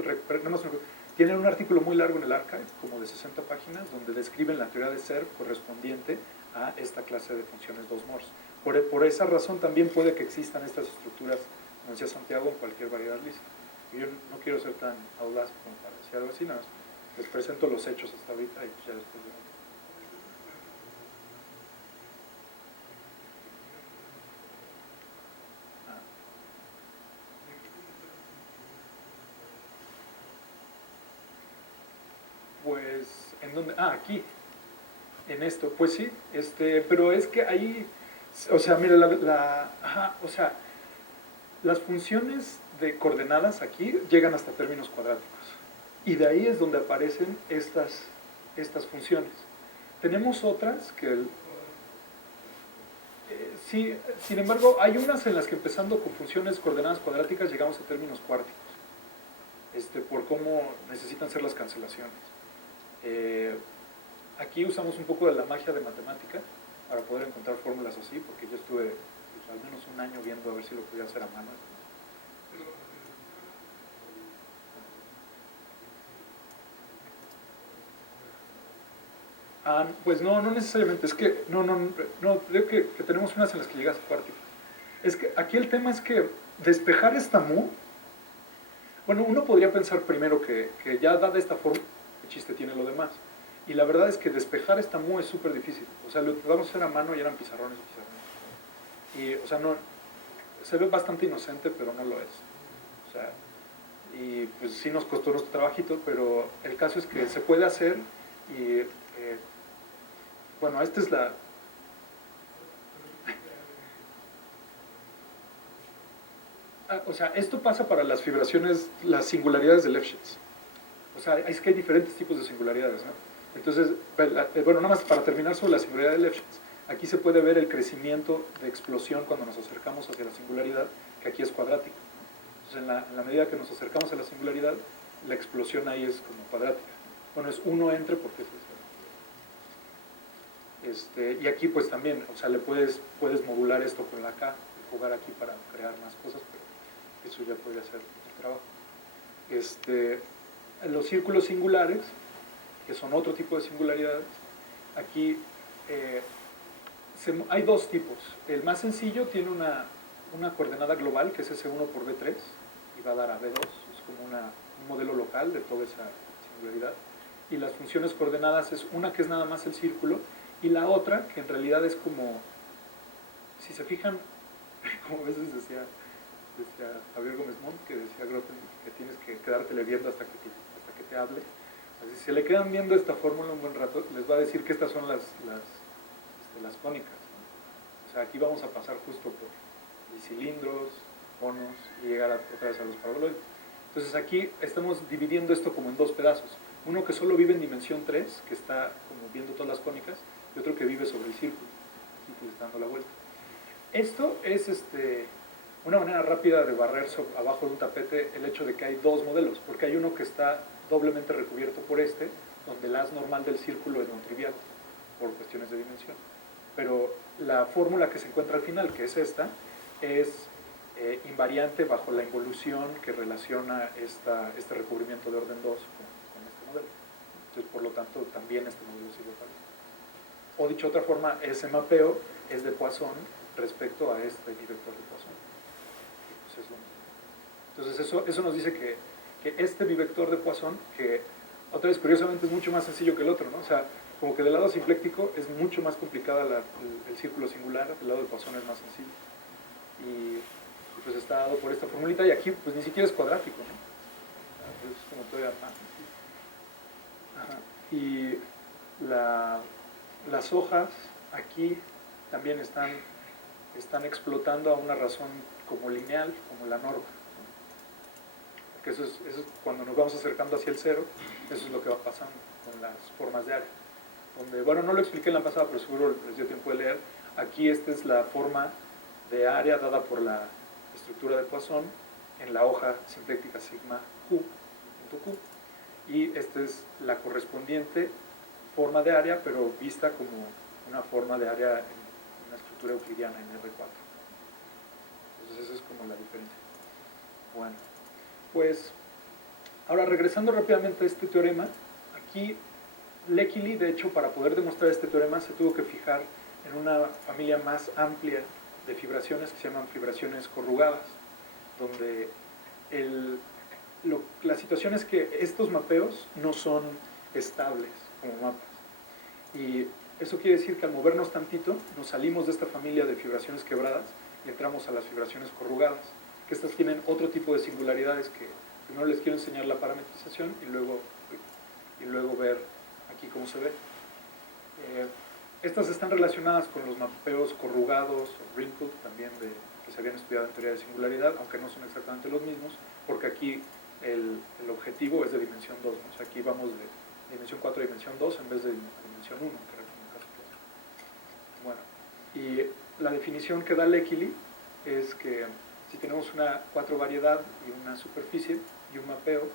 tienen un artículo muy largo en el Archive, como de 60 páginas, donde describen la teoría de Serre correspondiente a esta clase de funciones 2 Morse. Por esa razón también puede que existan estas estructuras, como decía Santiago, en cualquier variedad lisa. Yo no quiero ser tan audaz como para decir algo así, nada más les presento los hechos hasta ahorita y ya después de... Pues, ¿en dónde? Aquí, en esto, pues sí, pero es que ahí, o sea, mira, o sea, las funciones de coordenadas aquí llegan hasta términos cuadráticos, y de ahí es donde aparecen estas funciones. Tenemos otras que, sí, sin embargo, hay unas en las que empezando con funciones coordenadas cuadráticas llegamos a términos cuárticos, por cómo necesitan ser las cancelaciones. Aquí usamos un poco de la magia de matemática para poder encontrar fórmulas así, porque yo estuve pues, al menos un año viendo a ver si lo podía hacer a mano. Pues no necesariamente, es que no, creo que tenemos unas en las que llegas a cuárticos. Es que aquí el tema es que despejar esta mu, bueno, uno podría pensar primero que ya dada esta forma, el chiste tiene lo demás. Y la verdad es que despejar esta mu es súper difícil. O sea, lo tratamos de hacer a mano y eran pizarrones. Y, o sea, no, se ve bastante inocente, pero no lo es. O sea, y pues sí nos costó nuestro trabajito, pero el caso es que se puede hacer y bueno, esta es la... o sea, esto pasa para las fibraciones, las singularidades de Lefschetz. O sea, es que hay diferentes tipos de singularidades, ¿no? Entonces, bueno, nada más para terminar sobre la singularidad de Lefschetz. Aquí se puede ver el crecimiento de explosión cuando nos acercamos hacia la singularidad, que aquí es cuadrático. Entonces, en la medida que nos acercamos a la singularidad, la explosión ahí es como cuadrática. Bueno, es 1 entre porque es y aquí pues también, o sea, puedes modular esto con la K, jugar aquí para crear más cosas, pero eso ya podría ser el trabajo. Los círculos singulares, que son otro tipo de singularidades, aquí hay dos tipos. El más sencillo tiene una coordenada global, que es S1 por B3, y va a dar a B2, es como un modelo local de toda esa singularidad. Y las funciones coordenadas es una que es nada más el círculo, y la otra, que en realidad es como, si se fijan, como a veces decía Javier Gómez Montt, que decía Grothendieck, que tienes que quedártele viendo hasta que te hable. Así, si se le quedan viendo esta fórmula un buen rato, les va a decir que estas son las cónicas, ¿no? O sea, aquí vamos a pasar justo por bicilindros, conos, y llegar otra vez a los paraboloides. Entonces aquí estamos dividiendo esto como en dos pedazos. Uno que solo vive en dimensión 3, que está como viendo todas las cónicas, y otro que vive sobre el círculo, aquí que le está dando la vuelta. Esto es una manera rápida de barrer abajo de un tapete el hecho de que hay dos modelos, porque hay uno que está doblemente recubierto por donde el haz normal del círculo es no trivial, por cuestiones de dimensión. Pero la fórmula que se encuentra al final, que es esta, es invariante bajo la involución que relaciona este recubrimiento de orden 2 con este modelo. Entonces, por lo tanto, también este modelo sirve para esto. O dicho de otra forma, ese mapeo es de Poisson respecto a este bivector de Poisson. Entonces eso nos dice que este bivector de Poisson, que otra vez curiosamente es mucho más sencillo que el otro, ¿no? O sea, como que del lado simpléctico es mucho más complicada el círculo singular, del lado de Poisson es más sencillo. Y pues está dado por esta formulita, y aquí pues ni siquiera es cuadrático, ¿no? Es como todavía más sencillo. Ajá. Y las hojas aquí también están explotando a una razón como lineal, como la norma. Porque eso es cuando nos vamos acercando hacia el cero, eso es lo que va pasando con las formas de área. Donde, bueno, no lo expliqué en la pasada, pero seguro les dio tiempo de leer. Aquí esta es la forma de área dada por la estructura de Poisson en la hoja simpléctica sigma Q, punto Q. Y esta es la correspondiente forma de área, pero vista como una forma de área en una estructura euclidiana en R4. Entonces esa es como la diferencia. Bueno, pues ahora regresando rápidamente a este teorema, aquí Lekili, de hecho, para poder demostrar este teorema se tuvo que fijar en una familia más amplia de fibraciones que se llaman fibraciones corrugadas, donde la situación es que estos mapeos no son estables como mapas. Y eso quiere decir que al movernos tantito, nos salimos de esta familia de fibraciones quebradas y entramos a las fibraciones corrugadas, que estas tienen otro tipo de singularidades que primero les quiero enseñar la parametrización y luego ver aquí cómo se ve. Estas están relacionadas con los mapeos corrugados o wrinkled, también que se habían estudiado en teoría de singularidad, aunque no son exactamente los mismos, porque aquí el objetivo es de dimensión 2, ¿no? O sea, aquí vamos de dimensión 4 a dimensión 2 en vez de dimensión 1, que era como el caso 4. Bueno, y la definición que da Lekili es que si tenemos una 4 variedad y una superficie y un mapeo,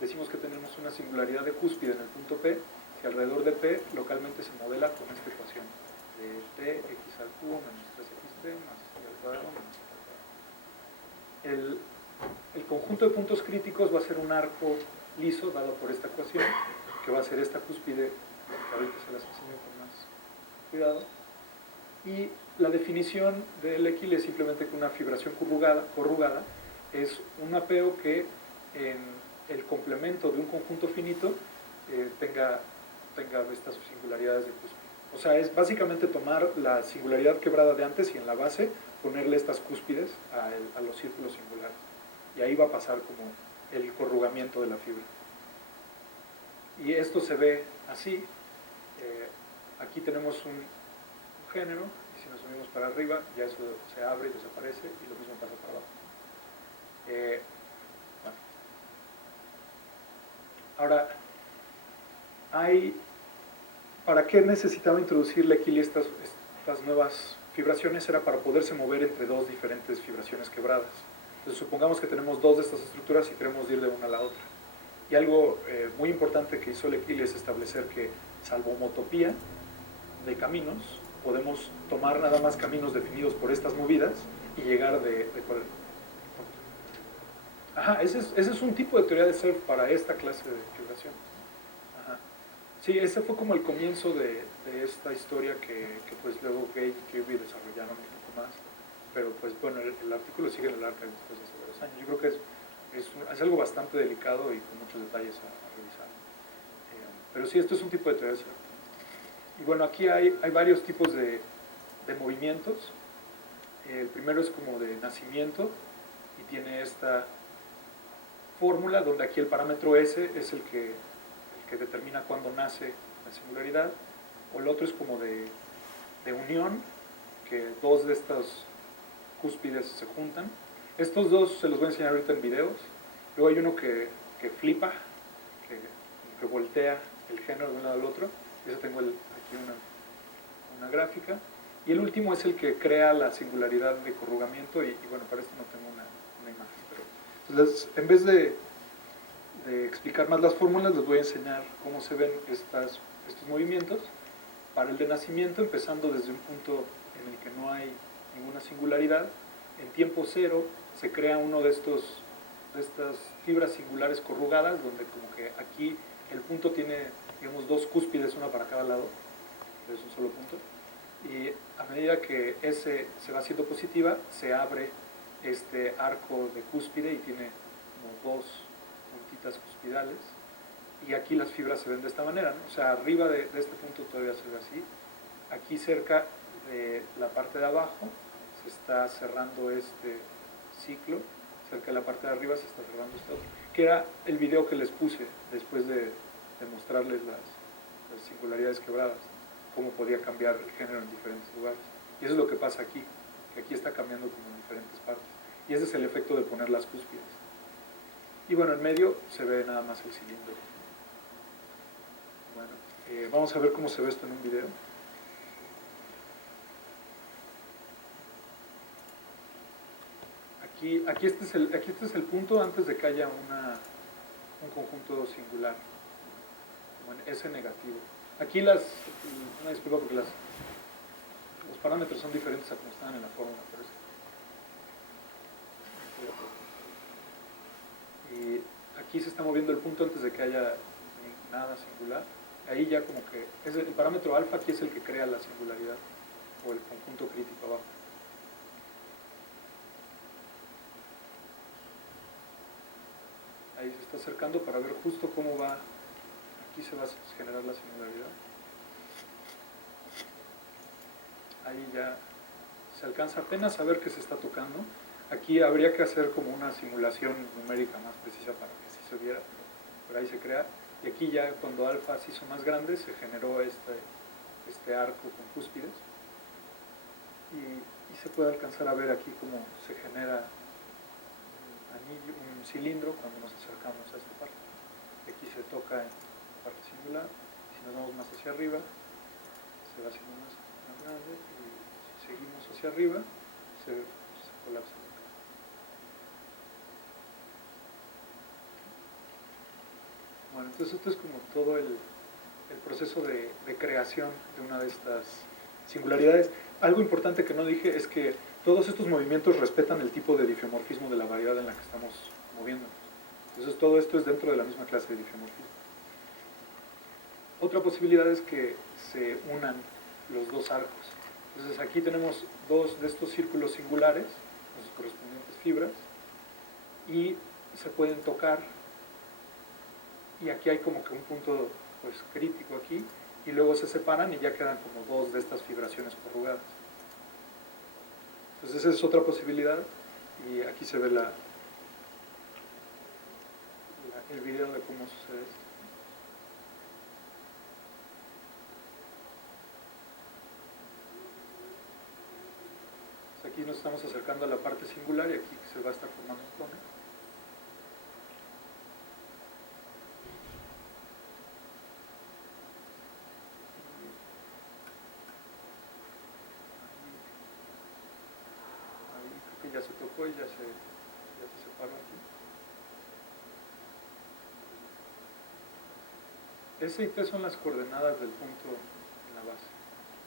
decimos que tenemos una singularidad de cúspide en el punto P, que alrededor de P localmente se modela con esta ecuación de T, x al cubo menos 3xt más y al cuadrado menos y al cuadrado. El conjunto de puntos críticos va a ser un arco liso dado por esta ecuación, que va a ser esta cúspide, que ahorita se las enseño con más cuidado. Y la definición de Lekili es simplemente que una fibración corrugada es un mapeo que en el complemento de un conjunto finito tenga estas singularidades de cúspide. O sea, es básicamente tomar la singularidad quebrada de antes y en la base ponerle estas cúspides a los círculos singulares. Y ahí va a pasar como el corrugamiento de la fibra. Y esto se ve así. Aquí tenemos un género, y si nos subimos para arriba, ya eso se abre y desaparece, y lo mismo pasa para abajo. Bueno. Ahora, ¿para qué necesitaba introducirle aquí estas nuevas fibraciones? Era para poderse mover entre dos diferentes fibraciones quebradas. Entonces, supongamos que tenemos dos de estas estructuras y queremos ir de una a la otra. Y algo muy importante que hizo Lequili es establecer que, salvo homotopía de caminos, podemos tomar nada más caminos definidos por estas movidas y llegar de cuál. Ajá, ese es un tipo de teoría de surf para esta clase de fibración. Ajá. Sí, ese fue como el comienzo de esta historia que pues luego Gage y Kirby desarrollaron un poco más. Pero pues bueno, el artículo sigue en el archive después de hace varios años. Yo creo que es algo bastante delicado y con muchos detalles a revisar. Pero sí, esto es un tipo de teoría. Y bueno, aquí hay varios tipos de movimientos. El primero es como de nacimiento y tiene esta fórmula donde aquí el parámetro S es el que determina cuándo nace la singularidad. O el otro es como de unión, que dos de estas cúspides se juntan. Estos dos se los voy a enseñar ahorita en videos. Luego hay uno que flipa, que voltea el género de un lado al otro. Yo tengo aquí una gráfica. Y el último es el que crea la singularidad de corrugamiento. Y bueno, para esto no tengo una imagen. Pero, entonces, en vez de explicar más las fórmulas, les voy a enseñar cómo se ven estos movimientos. Para el de nacimiento, empezando desde un punto en el que no hay ninguna singularidad, en tiempo cero se crea uno de estas fibras singulares corrugadas, donde como que aquí el punto tiene, digamos, dos cúspides, una para cada lado, es un solo punto, y a medida que S se va haciendo positiva, se abre este arco de cúspide y tiene como dos puntitas cuspidales, y aquí las fibras se ven de esta manera, ¿no? O sea, arriba de este punto todavía se ve así, aquí cerca de la parte de abajo se está cerrando este ciclo, cerca de la parte de arriba se está cerrando este otro, que era el video que les puse después de mostrarles las singularidades quebradas, cómo podía cambiar el género en diferentes lugares. Y eso es lo que pasa aquí, que aquí está cambiando como en diferentes partes. Y ese es el efecto de poner las cúspides. Y bueno, en medio se ve nada más el cilindro. Bueno, vamos a ver cómo se ve esto en un video. Aquí este es el punto antes de que haya un conjunto singular, como en S negativo. Aquí una disculpa porque los parámetros son diferentes a como estaban en la fórmula, y aquí se está moviendo el punto antes de que haya nada singular. Ahí ya como que el parámetro alfa aquí es el que crea la singularidad o el conjunto crítico abajo. Ahí se está acercando para ver justo cómo va. Aquí se va a generar la singularidad. Ahí ya se alcanza apenas a ver que se está tocando. Aquí habría que hacer como una simulación numérica más precisa para que sí se viera, pero ahí se crea. Y aquí ya cuando alfa se hizo más grande se generó este arco con cúspides. Y se puede alcanzar a ver aquí cómo se genera un cilindro cuando nos acercamos a esta parte. Aquí se toca en la parte singular. Si nos vamos más hacia arriba, se va haciendo más grande, y si seguimos hacia arriba, se colapsa. Bueno, entonces esto es como todo el proceso de creación de una de estas singularidades. Algo importante que no dije es que todos estos movimientos respetan el tipo de difeomorfismo de la variedad en la que estamos moviéndonos. Entonces todo esto es dentro de la misma clase de difeomorfismo. Otra posibilidad es que se unan los dos arcos. Entonces aquí tenemos dos de estos círculos singulares, las correspondientes fibras, y se pueden tocar, y aquí hay como que un punto pues crítico aquí, y luego se separan y ya quedan como dos de estas fibraciones corrugadas. Entonces esa es otra posibilidad, y aquí se ve el video de cómo sucede esto. Pues aquí nos estamos acercando a la parte singular y aquí se va a estar formando un cono. Ahí creo que ya se tocó y ya se separó aquí. S y T son las coordenadas del punto en la base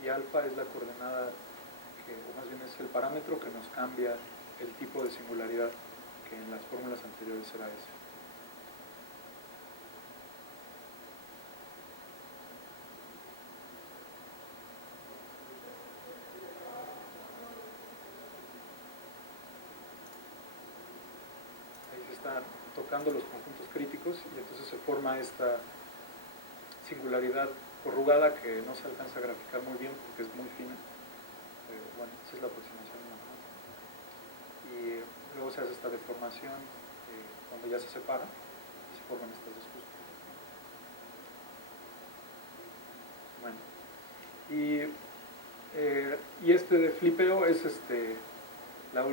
y alfa es la coordenada o más bien es el parámetro que nos cambia el tipo de singularidad que en las fórmulas anteriores era S. Ahí se están tocando los conjuntos críticos y entonces se forma esta singularidad corrugada que no se alcanza a graficar muy bien porque es muy fina. Pero bueno, esa es la aproximación matemática. Y luego se hace esta deformación cuando ya se separa y se forman estas dos cúspides. Bueno, y este de flipeo es la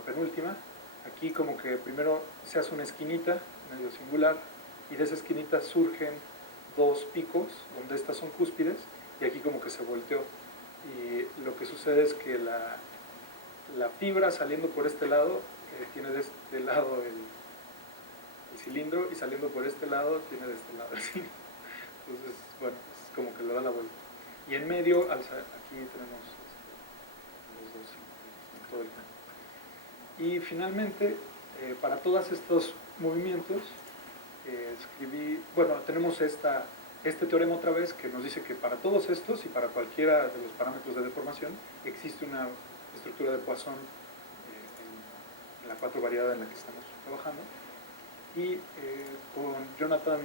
penúltima. Aquí como que primero se hace una esquinita medio singular y de esa esquinita surgen dos picos donde estas son cúspides y aquí como que se volteó. Y lo que sucede es que la fibra saliendo por este lado tiene de este lado el cilindro y saliendo por este lado tiene de este lado el cilindro. Entonces, bueno, es como que le da la vuelta. Y en medio, aquí tenemos los dos en todo el campo. Y finalmente, para todos estos movimientos, tenemos este teorema otra vez que nos dice que para todos estos y para cualquiera de los parámetros de deformación existe una estructura de Poisson en la 4 variedad en la que estamos trabajando. Y con Jonathan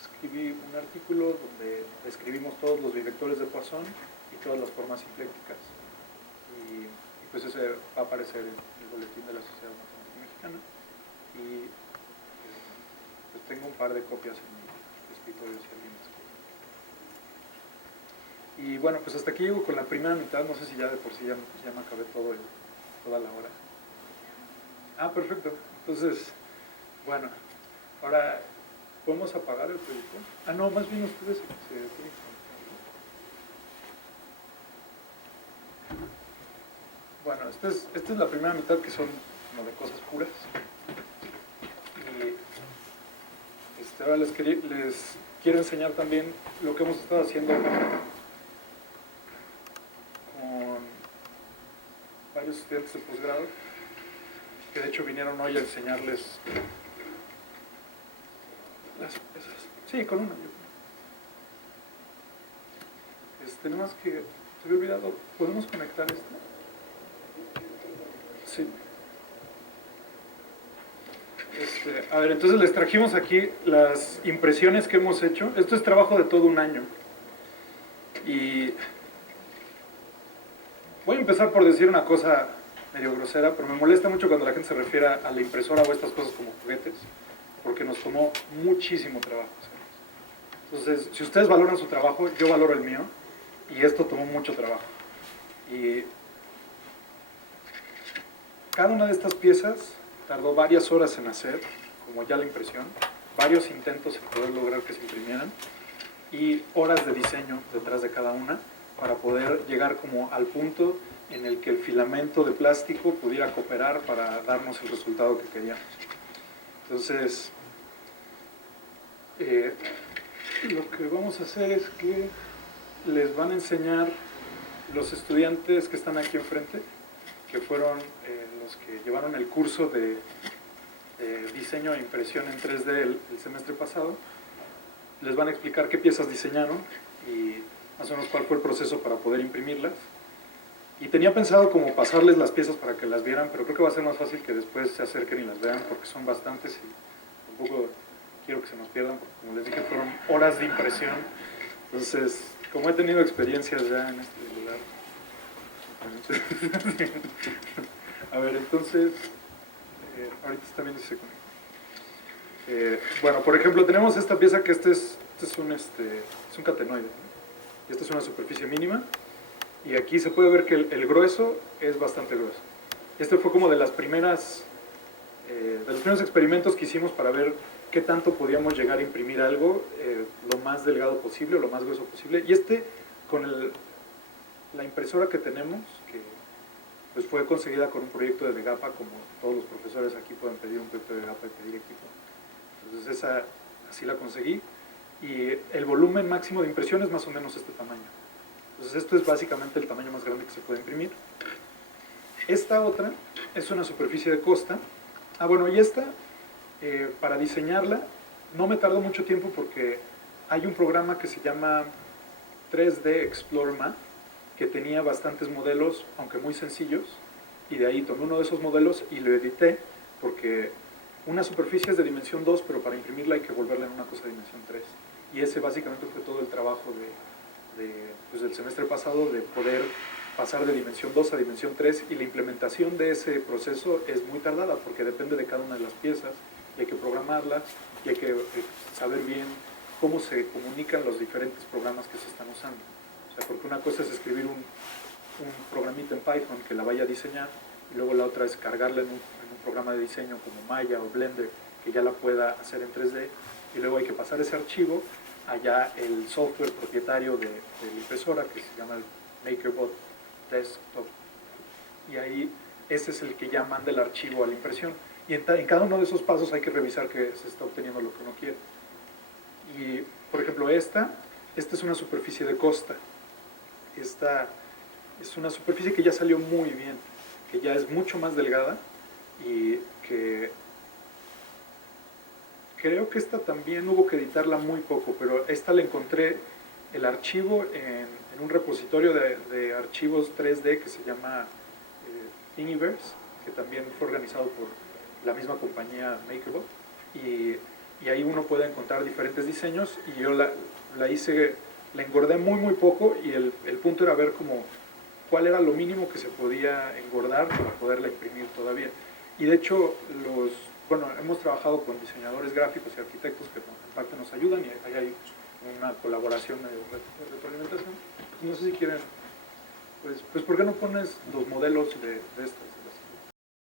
escribí un artículo donde describimos todos los bivectores de Poisson y todas las formas simplécticas. Y pues ese va a aparecer en el boletín de la Sociedad Matemática Mexicana. Y pues tengo un par de copias en mi escritorio si alguien desea. Y bueno, pues hasta aquí llego con la primera mitad, no sé si ya de por sí ya me acabé toda la hora. Ah, perfecto. Entonces, bueno, ahora, ¿podemos apagar el proyector? Ah, no, más bien ustedes se tienen que conectar. Bueno, esta es la primera mitad que son como de cosas puras. Y ahora les quiero enseñar también lo que hemos estado haciendo con varios estudiantes de posgrado, que de hecho vinieron hoy a enseñarles las piezas. Sí, con una. Tenemos que, se había olvidado, ¿podemos conectar esto? Sí. A ver, entonces les trajimos aquí las impresiones que hemos hecho. Esto es trabajo de todo un año. Y voy a empezar por decir una cosa medio grosera, pero me molesta mucho cuando la gente se refiere a la impresora o a estas cosas como juguetes, porque nos tomó muchísimo trabajo hacerlos. Entonces, si ustedes valoran su trabajo, yo valoro el mío, y esto tomó mucho trabajo. Y cada una de estas piezas tardó varias horas en hacer, como ya la impresión, varios intentos en poder lograr que se imprimieran, y horas de diseño detrás de cada una, para poder llegar como al punto en el que el filamento de plástico pudiera cooperar para darnos el resultado que queríamos. Entonces, lo que vamos a hacer es que les van a enseñar los estudiantes que están aquí enfrente, que fueron los que llevaron el curso de diseño e impresión en 3D el semestre pasado. Les van a explicar qué piezas diseñaron y más o menos cuál fue el proceso para poder imprimirlas. Y tenía pensado como pasarles las piezas para que las vieran, pero creo que va a ser más fácil que después se acerquen y las vean, porque son bastantes y tampoco quiero que se nos pierdan, porque como les dije, fueron horas de impresión. Entonces, como he tenido experiencias ya en este lugar. A ver, entonces, ahorita está viendo si se conecta. Bueno, por ejemplo, tenemos esta pieza que es un catenoide, ¿no? Y esta es una superficie mínima, y aquí se puede ver que el grueso es bastante grueso. Este fue como de los primeros experimentos que hicimos para ver qué tanto podíamos llegar a imprimir algo lo más delgado posible o lo más grueso posible. Y con la impresora que tenemos, que pues fue conseguida con un proyecto de DEGAPA, como todos los profesores aquí pueden pedir un proyecto de DEGAPA y pedir equipo. Entonces así la conseguí, y el volumen máximo de impresión es más o menos este tamaño. Entonces esto es básicamente el tamaño más grande que se puede imprimir. Esta otra es una superficie de costa. Bueno, y esta, para diseñarla, no me tardó mucho tiempo porque hay un programa que se llama 3D Explorer Math, que tenía bastantes modelos, aunque muy sencillos, y de ahí tomé uno de esos modelos y lo edité, porque una superficie es de dimensión 2, pero para imprimirla hay que volverla en una cosa de dimensión 3. Y ese básicamente fue todo el trabajo pues del semestre pasado, de poder pasar de dimensión 2 a dimensión 3, y la implementación de ese proceso es muy tardada, porque depende de cada una de las piezas, y hay que programarlas, y hay que saber bien cómo se comunican los diferentes programas que se están usando. O sea, porque una cosa es escribir un programita en Python que la vaya a diseñar, y luego la otra es cargarla en un programa de diseño como Maya o Blender, que ya la pueda hacer en 3D, y luego hay que pasar ese archivo allá el software propietario de la impresora, que se llama el MakerBot Desktop, y ahí ese es el que ya manda el archivo a la impresión, y en cada uno de esos pasos hay que revisar que se está obteniendo lo que uno quiere. Y por ejemplo esta es una superficie de costa. Esta es una superficie que ya salió muy bien, que ya es mucho más delgada, y que creo que esta también hubo que editarla muy poco, pero esta la encontré el archivo en un repositorio de archivos 3D que se llama Thingiverse, que también fue organizado por la misma compañía MakerBot, y ahí uno puede encontrar diferentes diseños, y yo la engordé muy poco, y el punto era ver cuál era lo mínimo que se podía engordar para poderla imprimir todavía. Y de hecho, hemos trabajado con diseñadores gráficos y arquitectos que en parte nos ayudan, y ahí hay una colaboración de retroalimentación. No sé si quieren, pues ¿por qué no pones los modelos de estas?